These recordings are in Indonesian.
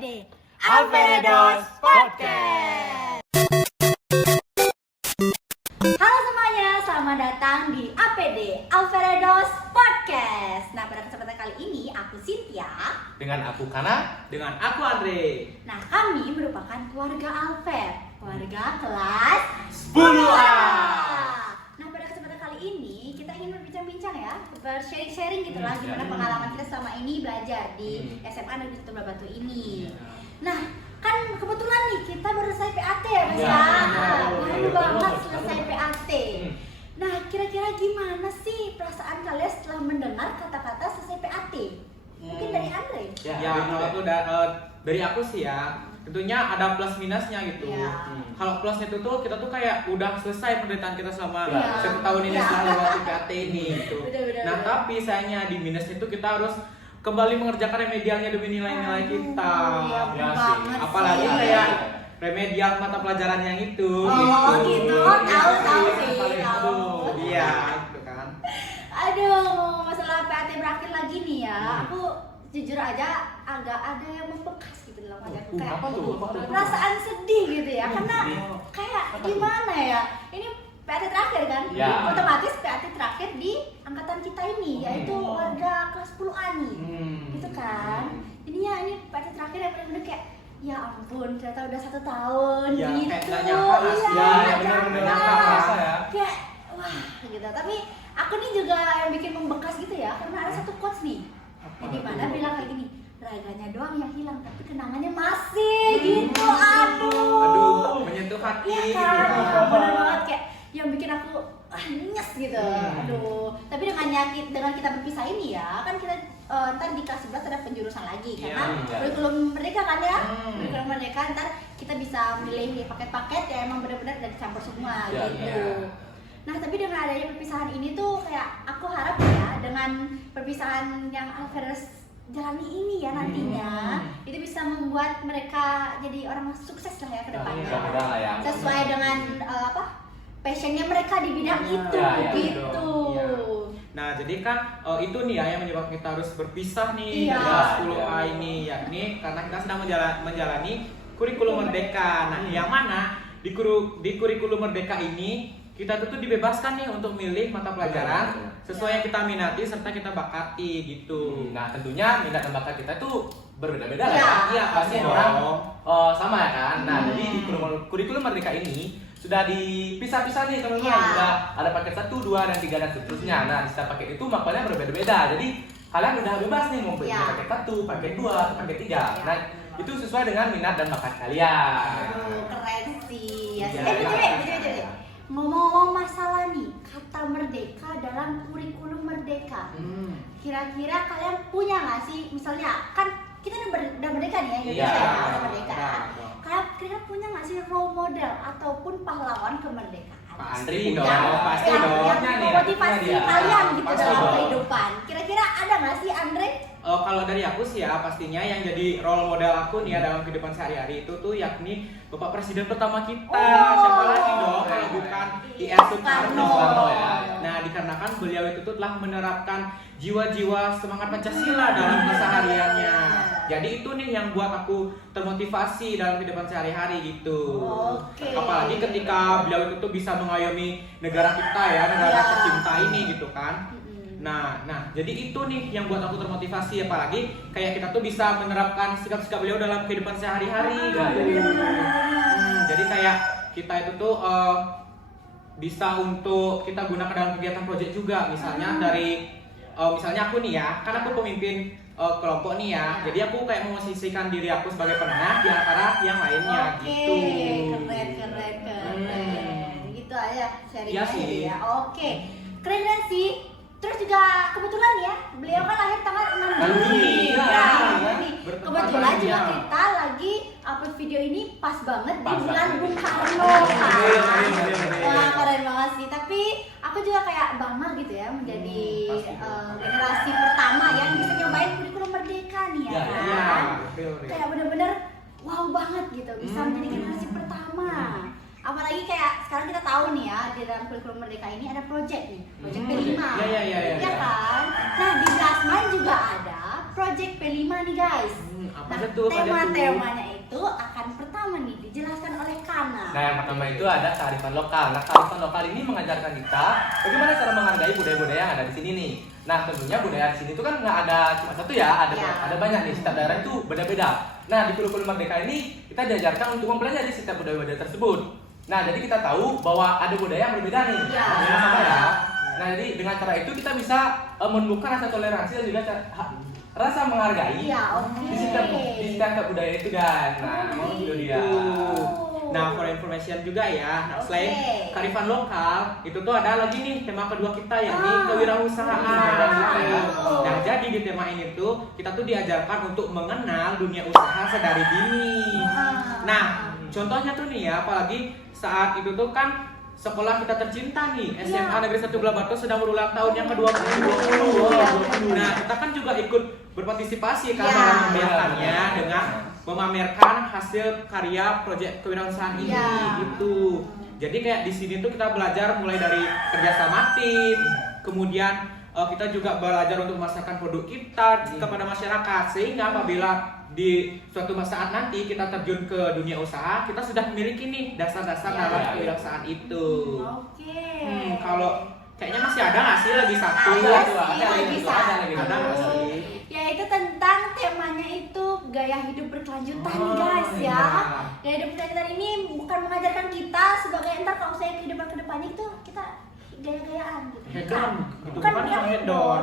APD Alfredos Podcast. Halo semuanya, selamat datang di APD Alfredos Podcast. Nah, pada kesempatan kali ini aku Cynthia dengan aku Kana, dengan aku Andre. Nah, kami merupakan keluarga Alfer, keluarga kelas 10A. Nah, pada kesempatan kali ini kita ingin berbincang-bincang ya, bersharing-sharing gitu lah gimana pengalaman kita selama ini belajar di SMA Negeri 1 Batu ini. Nah, kan kebetulan nih kita baru selesai PAT ya Mas ya. Baru banget selesai PAT. Nah, kira-kira gimana sih perasaan kalian setelah mendengar kata-kata selesai PAT? Mungkin dari Andre? Ya, kalau tuh dari aku sih ya, tentunya ada plus minusnya gitu. Kalau plusnya itu tuh kita tuh kayak udah selesai penderitaan kita selama 1 tahun ini setelah lewati PAT ini gitu. Nah, tapi sayangnya di minusnya itu kita harus kembali mengerjakan remedialnya demi nilai-nilai kita. Ya sih. Apalagi kayak remedial mata pelajaran yang itu. Gitu. Tahu sih. Iya, gitu kan. Aduh, masalah PAT berakhir lagi nih ya. Aku jujur aja agak ada yang membekas gitu dalam hati aku, kayak perasaan sedih gitu ya. Karena kayak gimana ya? Ini PAT terakhir kan? Otomatis PAT terakhir di angkatan kita ini, yaitu warga kelas 10A nih. Gitu kan? Jadinya ini PAT terakhir yang benar-benar kayak ya ampun, ternyata udah 1 tahun ya, gitu. Kayak gak nyangka Bener-bener nyangka ya. Kayak wah gitu. Tapi aku nih juga yang bikin membekas gitu ya, karena ada satu quotes nih. Yang dimana bilang kayak gini, raganya doang yang hilang, tapi kenangannya masih gitu. Aduh, menyentuh hati iya gitu kan, kan. bener banget kayak yang bikin aku nyes gitu. Aduh, tapi dengan kita berpisah ini ya, kan kita ntar di kelas 11 ada penjurusan lagi karena kurikulum merdeka kan ya. Kurikulum merdeka ntar kita bisa milih di paket-paket yang emang benar-benar udah dicampur semua gitu. Nah, tapi dengan adanya perpisahan ini tuh kayak aku harap ya dengan perpisahan yang Alfredos jalani ini ya nantinya itu bisa membuat mereka jadi orang sukses lah ya ke depannya. Sesuai dengan passionnya mereka di bidang itu gitu. Nah, jadi kan itu nih ya yang menyebabkan kita harus berpisah nih Iya. dari 10A ini, yakni karena kita sedang menjalani kurikulum merdeka. Nah, yang mana di kurikulum merdeka ini kita tuh dibebaskan nih untuk milih mata pelajaran sesuai yang kita minati serta kita bakati gitu. Nah, tentunya minat dan bakat kita tuh berbeda-beda Iya. ya. Iya, pasti dong. orang sama ya kan. Nah, jadi di kurikulum merdeka ini sudah dipisah-pisah nih teman-teman. Sudah ada paket 1, 2, dan 3 dan seterusnya. Nah, di setiap paket itu maknanya berbeda-beda. Jadi kalian udah bebas nih mau pilih paket 1, paket 2, atau paket 3. Nah, itu sesuai dengan minat dan bakat kalian. Aduh, keren sih. Iya. Betul. Ngomong-ngomong masalah nih, kata merdeka dalam kurikulum merdeka. Kira-kira kalian punya nggak sih, misalnya kan kita udah merdeka nih ya, Indonesia ya, udah merdeka. Kalian kira-kira punya nggak sih role model ataupun pahlawan kemerdekaan? Pasti dong, pasti dong. Yang memotivasi kalian gitu Pasti dalam dong. kehidupan. Kira-kira ada nggak sih, Andre? Kalau dari aku sih ya pastinya yang jadi role model aku nih ya dalam kehidupan sehari-hari itu tuh yakni Bapak Presiden pertama kita. Siapa lagi dong kalau bukan I.R. Soekarno ya. Nah, dikarenakan beliau itu tuh telah menerapkan jiwa-jiwa semangat Pancasila dalam kesehariannya. Jadi itu nih yang buat aku termotivasi dalam kehidupan sehari-hari gitu. Apalagi ketika beliau itu tuh bisa mengayomi negara kita ya, negara tercinta ini gitu kan. Nah, jadi itu nih yang buat aku termotivasi, apalagi kayak kita tuh bisa menerapkan sikap-sikap beliau dalam kehidupan sehari-hari gitu. Jadi kayak kita itu tuh bisa untuk kita gunakan dalam kegiatan proyek juga, misalnya misalnya aku nih ya, kan aku pemimpin kelompok nih ya, jadi aku kayak memosisikan diri aku sebagai penengah di antara yang lainnya gitu. Keren. Gitu aja sharing Iya sih. ya. Keren sih. Terus juga kebetulan ya, beliau kan lahir tanggal 6 Juni. Kebetulan juga kita lagi upload video ini pas banget di bulan Bung Karno kan. Wah, keren banget sih. Tapi aku juga kayak bangga gitu ya menjadi generasi pertama yang bisa nyobain kurikulum merdeka nih ya kan. Kayak bener-bener wow banget gitu, bisa menjadi generasi pertama. Apalagi kayak sekarang kita tahu nih ya, di dalam kurikulum merdeka ini ada project nih, project P5. Iya Ya kan? Nah, di Blasman juga ada project P5 nih guys. Apa Nah, tuh? tema-temanya itu akan pertama nih dijelaskan oleh Kana. Nah, yang pertama itu ada kearifan lokal. Nah, kearifan lokal ini mengajarkan kita bagaimana cara menghargai budaya-budaya yang ada di sini nih. Nah, tentunya budaya di sini itu kan nggak ada cuma satu ya, ada banyak nih. Setiap daerah itu beda-beda. Nah, di kurikulum Merdeka ini kita diajarkan untuk mempelajari setiap budaya-budaya tersebut. Nah, jadi kita tahu bahwa ada budaya yang berbeda nih. Ya. Sama ya. Nah, jadi dengan cara itu kita bisa menumbuhkan rasa toleransi dan juga rasa menghargai Iya, oke. di setiap budaya itu, guys. Nah, itu dia. Nah, for information juga ya. Nah, selain Oke. kearifan lokal, itu tuh ada lagi nih tema kedua kita yakni kewirausahaan. Wow. Nah, jadi di tema ini tuh kita tuh diajarkan untuk mengenal dunia usaha sedari dini. Nah, contohnya tuh nih ya, apalagi saat itu tuh kan sekolah kita tercinta nih, SMA Negeri 1 Belah Batu sedang berulang tahun yang ke-20. Nah, kita kan juga ikut berpartisipasi kan dalam memeriahkannya dengan memamerkan hasil karya proyek kewirausahaan ini gitu. Jadi kayak di sini tuh kita belajar mulai dari kerjasama tim, kemudian kita juga belajar untuk memasarkan produk kita kepada masyarakat, sehingga apabila di suatu saat nanti kita terjun ke dunia usaha, kita sudah memiliki nih dasar-dasar dalam kewirausahaan itu. Oke. Kalau kayaknya masih ada nggak sih lagi satu? Ada nggak sih? Yaitu tentang temanya itu gaya hidup berkelanjutan nih guys ya. Gaya hidup berkelanjutan ini bukan mengajarkan kita sebagai entar kalau saya kehidupan kedepannya itu kita gaya-gayaan gitu. Hedon, Bukan hedon. hedon.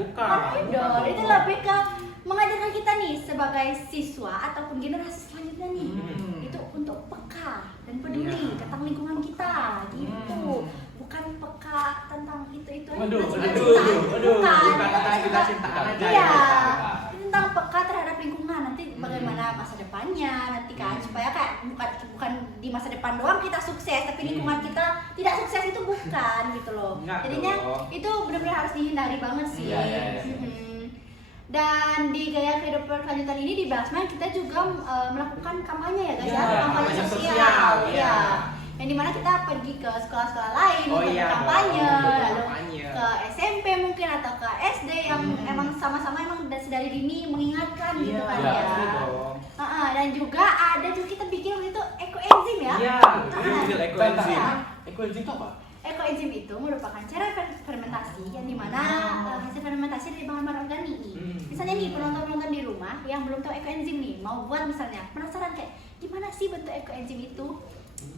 Bukan. Hedon. Itu lebih ke mengajarkan kita nih sebagai siswa ataupun generasi selanjutnya nih. Itu untuk peka dan peduli tentang lingkungan kita gitu. Bukan peka tentang itu Aduh, bukan tentang cinta-cintaan aja iya, ya. tentang peka terhadap lingkungan nanti bagaimana masa depannya nanti kan supaya kayak bukan di masa depan doang kita sukses tapi lingkungan kita tidak sukses itu bukan gitu loh. Enggak Jadinya dong. itu benar-benar harus dihindari banget sih. Iya. Dan di gaya kehidupan berkelanjutan ini di Basman kita juga melakukan kampanye ya guys ya, kampanye sosial, ya. Yang dimana kita pergi ke sekolah-sekolah lain untuk kampanye, lalu ke SMP mungkin atau ke SD yang emang sama-sama emang sedari dini mengingatkan gitu kan ya. Dan juga ada juga kita bikin waktu itu ekoenzim ya. Iya, ekoenzim. Ekoenzim itu apa? Ekoenzim itu merupakan cara fermentasi yang dimana hasil fermentasi dari bahan-bahan organik nih. Misalnya nih penonton-penonton di rumah yang belum tahu ekoenzim nih, mau buat misalnya penasaran kayak gimana sih bentuk ekoenzim itu?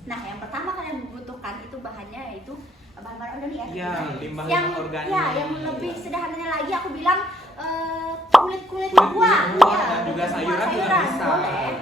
Nah, yang pertama kalian butuhkan itu bahannya yaitu bahan-bahan organik ya. Iya, limbah yang organik. Ya, yang lebih sederhananya lagi aku bilang kulit-kulit buah dan juga sayuran juga bisa. Boleh.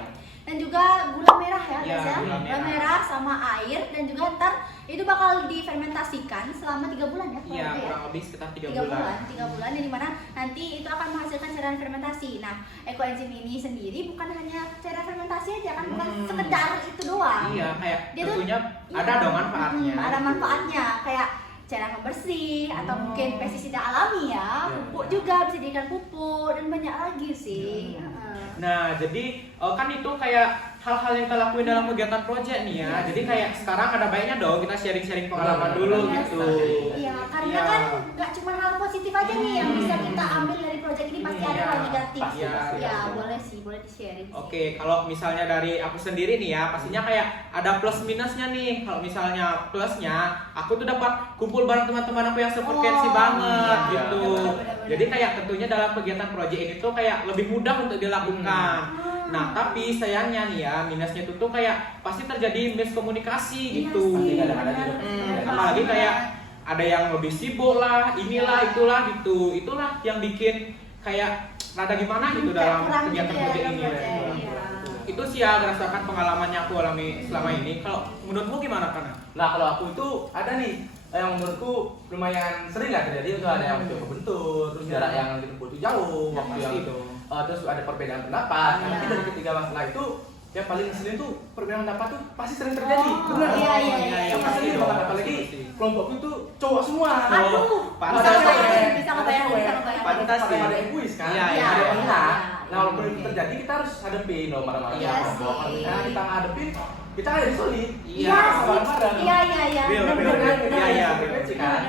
Dan juga gula merah ya guys ya. Gula Gula merah sama air dan juga ntar itu bakal difermentasikan selama 3 bulan ya. Iya, kurang lebih sekitar 3 bulan. 3 bulan yang dimana nanti itu akan menghasilkan cairan fermentasi. Nah, ekoenzim ini sendiri bukan hanya cairan fermentasi aja kan, bukan sekedar itu doang. Iya, kayak Dia tentunya tuh, ada dong manfaatnya. Ada manfaatnya kayak cairan pembersih atau mungkin pestisida alami ya, pupuk juga bisa dijadikan pupuk dan banyak lagi sih. Nah, jadi kan itu kayak hal-hal yang kita lakuin dalam kegiatan proyek nih ya. Jadi kayak sekarang ada baiknya dong kita sharing-sharing pengalaman dulu gitu. Iya, karena kan nggak cuma hal positif aja nih yang bisa kita ambil dari proyek ini, pasti ada hal negatif. Ya, boleh sih, boleh di-sharing sih. Oke, kalau misalnya dari aku sendiri nih ya, pastinya kayak ada plus minusnya nih. Kalau misalnya plusnya, aku tuh dapat kumpul bareng teman-teman aku yang sefrekuensi banget gitu. Benar-benar. Jadi kayak tentunya dalam kegiatan proyek ini tuh kayak lebih mudah untuk dilakukan. Nah, tapi sayangnya nih ya, minusnya itu tuh kayak pasti terjadi miskomunikasi gitu. Apalagi kayak ada yang lebih sibuk lah, inilah itulah gitu. Itulah yang bikin kayak rada gimana gitu dalam kegiatan proyek ini. Itu sih ya berdasarkan pengalamannya aku alami selama ini. Kalau menurutmu gimana kan? Nah, kalau aku itu ada nih yang menurutku lumayan sering lah terjadi itu ada yang mencoba bentur, terus jarak yang ditempuh itu jauh, waktu yang terus ada perbedaan pendapat. Nah, nanti dari ketiga masalah itu yang paling sering tuh perbedaan pendapat tuh pasti sering terjadi. Benar. Iya. Pasti banget apalagi kelompokku itu cowok semua. Aduh, bisa ngebayangin. Pantas sih. Pada egois kan? Iya. Ada penengah. Nah, walaupun itu terjadi kita harus hadapin dong marah-marah kelompok. Kalau misalnya kita ngadepin, kita harus solid. Iya. Bareng-bareng. Iya. Bener kan? Frekuensi kan?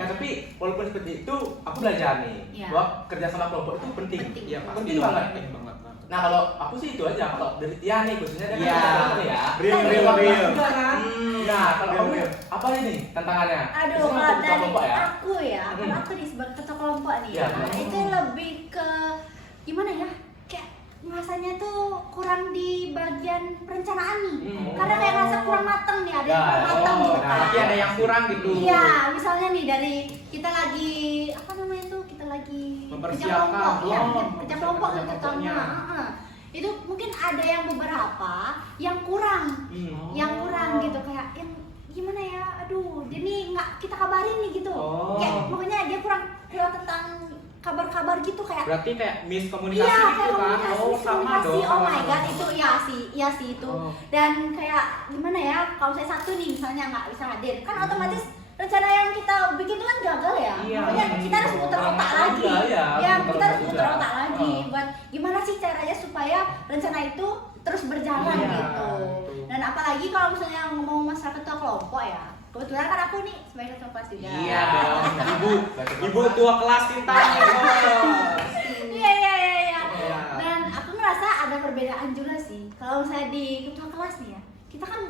Nah tapi walaupun seperti itu, aku belajar nih Iya. bahwa kerja sama kelompok itu penting. Penting. Iya, pasti Penting banget. penting banget. Nah kalau aku sih itu aja, kalau dari Tia nih khususnya dari Iya. ya. Real. Juga kan. Nah kalau kamu Real. apa ini tantangannya? Aduh, Biasanya kalau ketua dari kelompok ya? aku ya, kalau aku nih sebagai ketua kelompok nih Iya, ya, benar. itu lebih ke gimana ya? Kayak rasanya tuh kurang di bagian perencanaan nih. Karena kayak rasa kurang mateng nih, ada yang kurang mateng gitu kan. Tapi ada yang kurang gitu. Iya, misalnya nih dari kita lagi apa namanya tuh, kita lagi Mempersiapkan. kerja kelompok, ya, Oh, kerja kelompok kerja gitu kelompoknya. terutama. Itu mungkin ada yang beberapa yang kurang, yang kurang gitu kayak yang gimana ya, aduh, jadi nggak kita kabarin nih gitu, Oh. kayak pokoknya dia kurang tentang kabar-kabar gitu kayak. Berarti kayak miskomunikasi Iya, gitu kayak kan. komunikasi, Oh, sama miskomunikasi. dong. Oh my god, itu iya sih itu. Oh. Dan kayak gimana ya, kalau saya satu nih misalnya nggak bisa hadir, kan otomatis rencana yang kita bikin itu kan gagal ya. Iya. Makanya kita harus muter otak lagi. Juga, ya, Ya, muter kita harus otak muter juga. otak lagi buat gimana sih caranya supaya rencana itu terus berjalan Iya, gitu. betul. Dan apalagi kalau misalnya ngomong masalah ketua kelompok ya. Kebetulan kan aku nih sebagai ketua kelas juga. Iya dong, ibu tua kelas kita. Iya. Iya. Dan aku ngerasa ada perbedaan juga sih. Kalau saya di ketua kelas nih ya, kita kan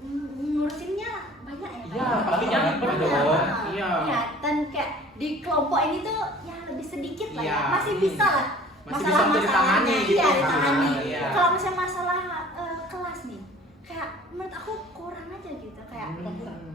ngurusinnya banyak ya. Iya, Kan? pastinya Banyak. dong. Iya. Iya. Dan kayak di kelompok ini tuh ya lebih sedikit lah ya. Iya. Masih bisa lah. Masih bisa untuk Masalah-masalahnya, ditangani gitu iya, kan. ditangani. Iya. Kalau misalnya masalah kelas nih, kayak menurut aku kurang aja gitu kayak.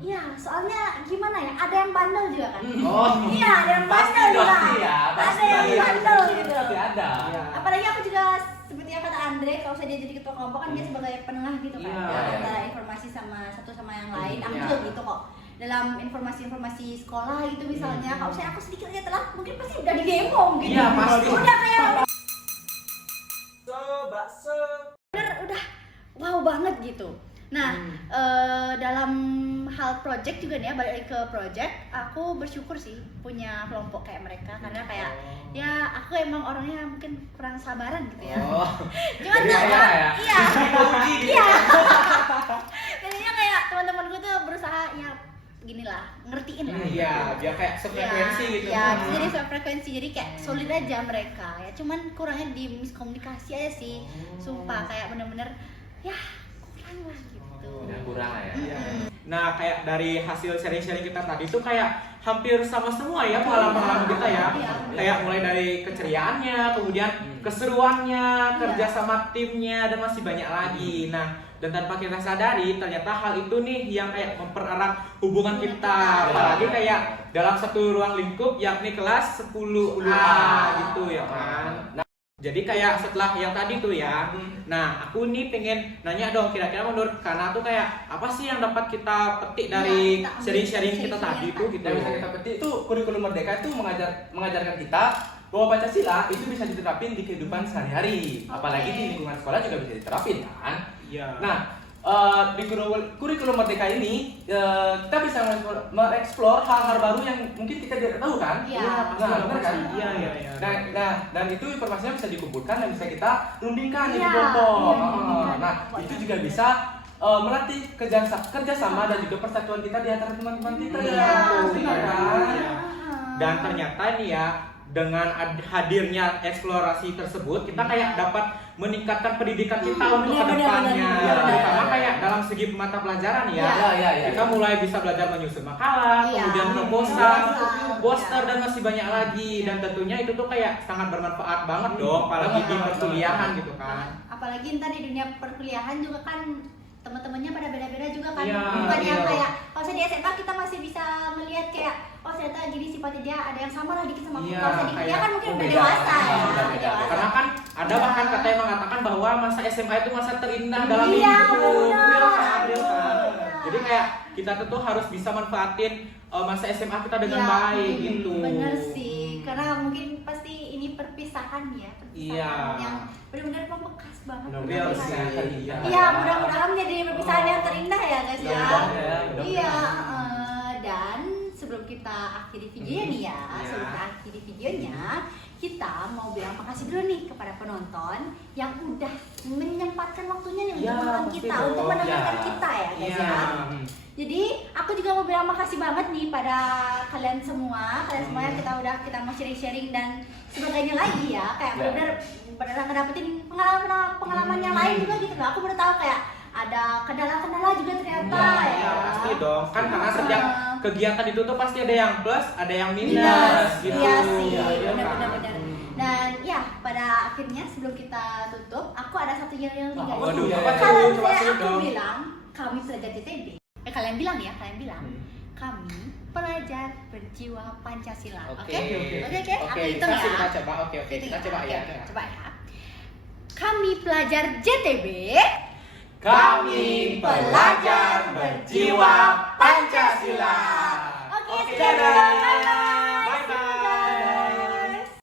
Iya, soalnya gimana ya? Ada yang bandel juga kan? Oh. Iya, ada yang Pasti bandel juga. pasti ya, pasti. Ada yang bandel gitu. Pasti ada. Iya. Apalagi aku juga seperti yang kata Andre, kalau saya jadi ketua kelompok kan dia sebagai penengah gitu kan, Iya. antara informasi sama satu sama yang lain. Aku Iya. juga gitu kok. Dalam informasi-informasi sekolah gitu misalnya, kalau saya aku sedikit aja telat, mungkin pasti udah di demo gitu. Iya, pasti. Udah kayak bener udah wow banget gitu. Nah, dalam hal project juga nih ya, balik lagi ke project, aku bersyukur sih punya kelompok kayak mereka karena kayak ya aku emang orangnya mungkin kurang sabaran gitu ya. Cuman Jadi tuh ayah ya? iya. Iya. Jadinya kayak teman-temanku tuh berusaha ya gini lah, ngertiin lah. Iya, biar kayak sefrekuensi gitu. Ya, jadi sefrekuensi, jadi kayak solid aja mereka ya. Cuman kurangnya di miskomunikasi aja sih. Sumpah kayak bener-bener ya kurang lah gitu. Ya, kurang lah ya. Iya. Nah, kayak dari hasil sharing-sharing kita tadi itu kayak hampir sama semua ya pengalaman kita ya. Iya. Kayak mulai dari keceriaannya, kemudian keseruannya, kerja sama timnya, dan masih banyak lagi. Nah, dan tanpa kita sadari ternyata hal itu nih yang kayak mempererat hubungan kita. Apalagi kayak dalam satu ruang lingkup yakni kelas 10A gitu ya kan. Jadi kayak setelah yang tadi tuh ya, nah aku nih pengen nanya dong kira-kira menurut Kana tuh kayak apa sih yang dapat kita petik dari kita ambil sharing-sharing kita sharing-sharing tadi tuh gitu. Dan bisa kita petik itu kurikulum merdeka itu mengajarkan kita bahwa Pancasila itu bisa diterapin di kehidupan sehari-hari. Apalagi di lingkungan sekolah juga bisa diterapin kan. Iya. Nah, di kurikulum merdeka ini kita bisa mengeksplor hal-hal baru yang mungkin kita tidak tahu kan? Iya. Nah, benar kan? Iya. Dan itu informasinya bisa dikumpulkan dan bisa kita rundingkan di Iya, kelompok. iya, rundingkan. Nah, itu juga bisa melatih kerjasama dan juga persatuan kita di antara teman-teman kita. Iya, Benar benar. kan? Dan ternyata nih ya, dengan hadirnya eksplorasi tersebut kita kayak dapat meningkatkan pendidikan kita untuk Benar, kedepannya, benar. terutama kayak dalam segi mata pelajaran ya. Iya. Kita mulai bisa belajar menyusun makalah, Iya. kemudian proposal, Iya. poster dan masih banyak lagi. Dan tentunya itu tuh kayak sangat bermanfaat banget dong, apalagi di Banget. perkuliahan gitu kan. Apalagi ntar di dunia perkuliahan juga kan teman-temannya pada beda-beda juga kan. Iya, Bukan yang iya. kayak kalau saya di SMA kita masih bisa melihat kayak oh ternyata gini sifatnya dia ada yang sama lah dikit sama aku. Iya, Kalau saya di kuliah kayak kan mungkin udah beda. dewasa ya. Beda. Dewasa. Karena kan ada bahkan kata yang mengatakan bahwa masa SMA itu masa terindah dalam Iya, hidup. benar. Real kan, real kan. Iya. Jadi kayak kita tuh harus bisa manfaatin masa SMA kita dengan Iya, baik gitu. Bener sih, karena mungkin pasti ini perpisahan ya, perpisahan Iya. yang benar-benar membekas banget. Real perpisahan. sih. Iya, mudah-mudahan jadi perpisahan yang terindah ya guys ya. Mudah-mudahan ya, mudah-mudahan. Iya, dan sebelum kita akhiri videonya nih ya, Iya. sebelum kita akhiri videonya, kita mau bilang makasih dulu nih kepada penonton yang udah menyempatkan waktunya nih Iya, untuk menonton pasti kita, dong. untuk mendengarkan Iya. kita ya guys Iya. ya. Jadi aku juga mau bilang makasih banget nih pada kalian semua yang kita mau sharing-sharing dan sebagainya lagi ya, kayak benar-benar ngedapetin pengalaman yang lain juga gitu loh. Aku baru tahu kayak ada kendala-kendala juga ternyata ya. Pasti dong, kan karena setiap kegiatan itu tuh pasti ada yang plus, ada yang minus gitu. Iya sih, Ya, benar. Dan ya pada akhirnya sebelum kita tutup, aku ada satu yang tinggal. Waduh, apa tuh? Kalau Coba saya sebut aku dong. bilang kami pelajar TTB. Kalian bilang kami pelajar berjiwa Pancasila. Oke? Aku hitung ya. Kita coba. Oke, kita coba ya. Coba ya. Kami pelajar JTB. Kami pelajar berjiwa Pancasila. Oke, Oke, dadah. dadah. Bye-bye.